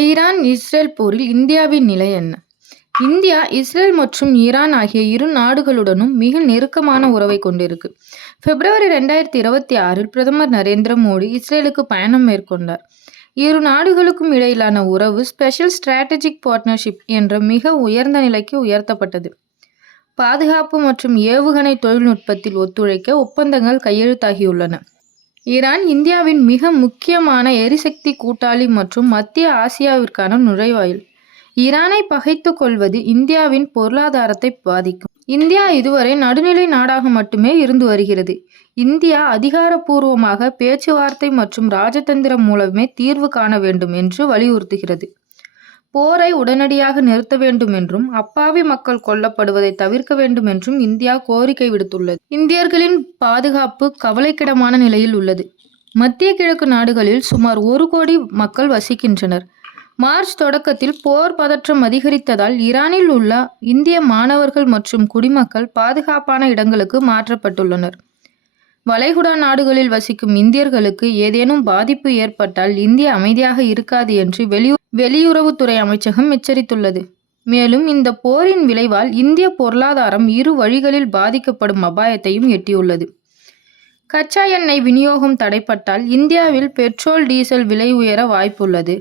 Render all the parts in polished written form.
Iran Israel போரில் இந்தியாவின் நிலை என்ன? இந்தியா இஸ்ரேல் மற்றும் ஈரான் ஆகிய இரு நாடுகளுடனும் மிக நெருக்கமான உறவை கொண்டிருக்கு. பிப்ரவரி 2026 பிரதமர் நரேந்திர மோடி இஸ்ரேலுக்கு பயணம் மேற்கொண்டார். இரு நாடுகளுக்கும் இடையிலான உறவு ஸ்பெஷல் ஸ்ட்ராட்டஜிக் பார்ட்னர்ஷிப் என்ற மிக உயர்ந்த நிலைக்கு உயர்த்தப்பட்டது. பாதுகாப்பு மற்றும் ஏவுகணை தொழில்நுட்பத்தில் ஒத்துழைக்க ஒப்பந்தங்கள் கையெழுத்தாகியுள்ளன. ஈரான் இந்தியாவின் மிக முக்கியமான எரிசக்தி கூட்டாளி மற்றும் மத்திய ஆசியாவிற்கான நுழைவாயில். ஈரானை பகைத்துக் கொள்வது இந்தியாவின் பொருளாதாரத்தை பாதிக்கும். இந்தியா இதுவரை நடுநிலை நாடாக மட்டுமே இருந்து வருகிறது. இந்தியா அதிகாரப்பூர்வமாக பேச்சுவார்த்தை மற்றும் ராஜதந்திரம் மூலமே தீர்வு காண வேண்டும் என்று வலியுறுத்துகிறது. போரை உடனடியாக நிறுத்த வேண்டும் என்றும் அப்பாவி மக்கள் கொல்லப்படுவதை தவிர்க்க வேண்டும் என்றும் இந்தியா கோரிக்கை விடுத்துள்ளது. இந்தியர்களின் பாதுகாப்பு கவலைக்கிடமான நிலையில் உள்ளது. மத்திய கிழக்கு நாடுகளில் சுமார் 1 கோடி மக்கள் வசிக்கின்றனர். மார்ச் தொடக்கத்தில் போர் பதற்றம் அதிகரித்ததால் ஈரானில் உள்ள இந்திய மாணவர்கள் மற்றும் குடிமக்கள் பாதுகாப்பான இடங்களுக்கு மாற்றப்பட்டுள்ளனர். வளைகுடா நாடுகளில் வசிக்கும் இந்தியர்களுக்கு ஏதேனும் பாதிப்பு ஏற்பட்டால் இந்தியா அமைதியாக இருக்காது என்று வெளியுறவுத்துறை அமைச்சகம் எச்சரித்துள்ளது. மேலும் இந்த போரின் விளைவால் இந்திய பொருளாதாரம் இரு வழிகளில் பாதிக்கப்படும் அபாயத்தையும் எட்டியுள்ளது. கச்சா எண்ணெய் விநியோகம் தடைப்பட்டால் இந்தியாவில் பெட்ரோல் டீசல் விலை உயர வாய்ப்புள்ளது.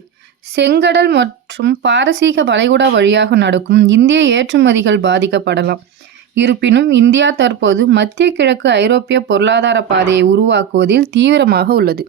செங்கடல் மற்றும் பாரசீக வளைகுடா வழியாக நடக்கும் இந்திய ஏற்றுமதிகள் பாதிக்கப்படலாம். இருப்பினும் இந்தியா தற்போது மத்திய கிழக்கு ஐரோப்பிய பொருளாதார பாதையை உருவாக்குவதில் தீவிரமாக உள்ளது.